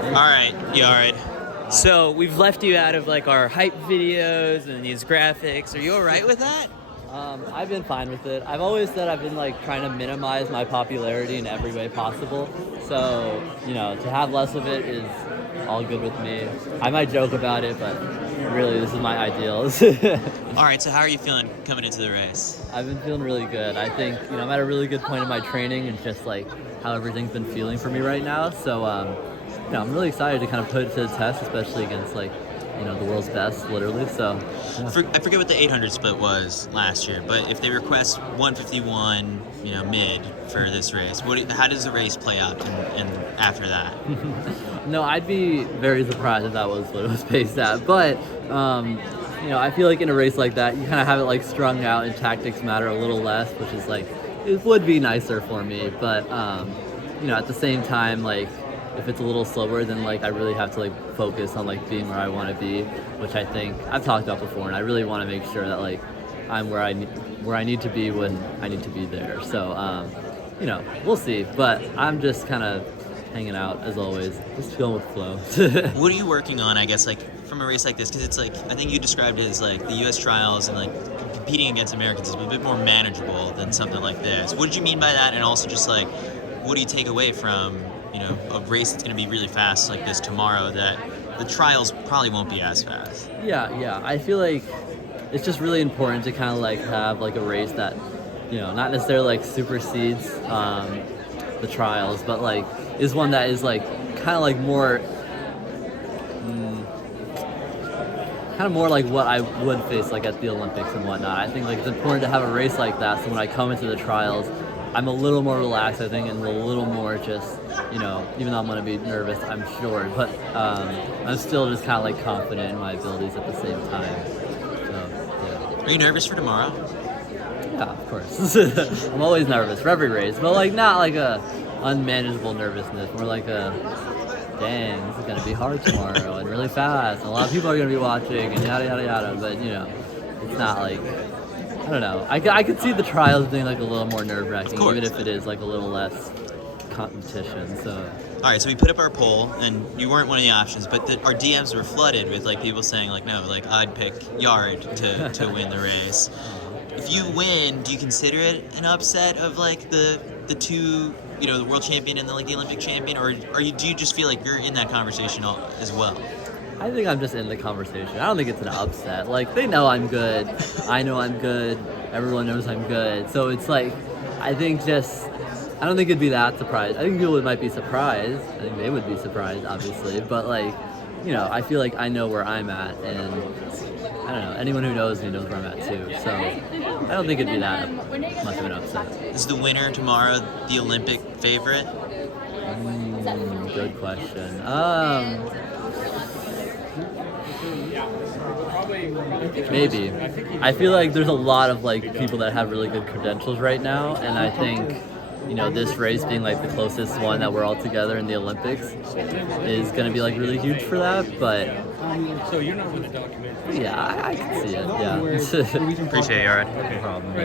All right, Yared. So we've left you out of like our hype videos and these graphics. Are you all right with that? I've been fine with it. I've always said I've been like trying to minimize my popularity in every way possible. So, to have less of it is all good with me. I might joke about it, but really this is my ideals. All right, so how are you feeling coming into the race? I've been feeling really good. I think, I'm at a really good point in my training and just like how everything's been feeling for me right now. So, I'm really excited to kind of put it to the test, especially against like, the world's best, literally. So, yeah. I forget what the 800 split was last year, but if they request 151, mid for this race, how does the race play out and after that? No, I'd be very surprised if that was what it was paced at. But, I feel like in a race like that, you kind of have it like strung out and tactics matter a little less, which is like, it would be nicer for me. But, at the same time, like, if it's a little slower, then like I really have to like focus on like being where I want to be, which I think I've talked about before, and I really want to make sure that like I'm where I need to be when I need to be there. So we'll see, but I'm just kind of hanging out as always, just going with the flow. What are you working on, I guess, like from a race like this? Because it's like, I think you described it as like the U.S. trials and like competing against Americans is a bit more manageable than something like this. What did you mean by that? And also just like, what do you take away from a race that's going to be really fast like this tomorrow that the trials probably won't be as fast? Yeah. I feel like it's just really important to kind of like have like a race that, not necessarily like supersedes the trials, but like is one that is like kind of like more like what I would face like at the Olympics and whatnot. I think like it's important to have a race like that so when I come into the trials, I'm a little more relaxed, I think, and a little more just, even though I'm going to be nervous, I'm sure, but I'm still just kind of like confident in my abilities at the same time. So, yeah. Are you nervous for tomorrow? Yeah, of course. I'm always nervous for every race, but like not like a unmanageable nervousness, more like a, dang, this is going to be hard tomorrow and really fast, and a lot of people are going to be watching and yada, yada, yada, but, it's not like, I don't know. I could see the trials being like a little more nerve-wracking, even if it is like a little less competition. So. All right, so we put up our poll, and you weren't one of the options, but our DMs were flooded with like people saying like, no, like I'd pick Yared to win the race. If you win, do you consider it an upset of like the two, the world champion and the Olympic champion, or do you just feel like you're in that conversation as well? I think I'm just in the conversation. I don't think it's an upset. Like, they know I'm good. I know I'm good. Everyone knows I'm good. So it's like, I don't think it'd be that surprised. I think people might be surprised. I think they would be surprised, obviously. But like, I feel like I know where I'm at, and I don't know, anyone who knows me knows where I'm at too. So I don't think it'd be that much of an upset. Is the winner tomorrow the Olympic favorite? Good question. Maybe. I feel like there's a lot of like people that have really good credentials right now, and I think this race being like the closest one that we're all together in the Olympics is going to be like really huge for that. But so you're not in the documentary? Yeah, I can see it. Yeah. Appreciate it, Yared. No problem. Yeah.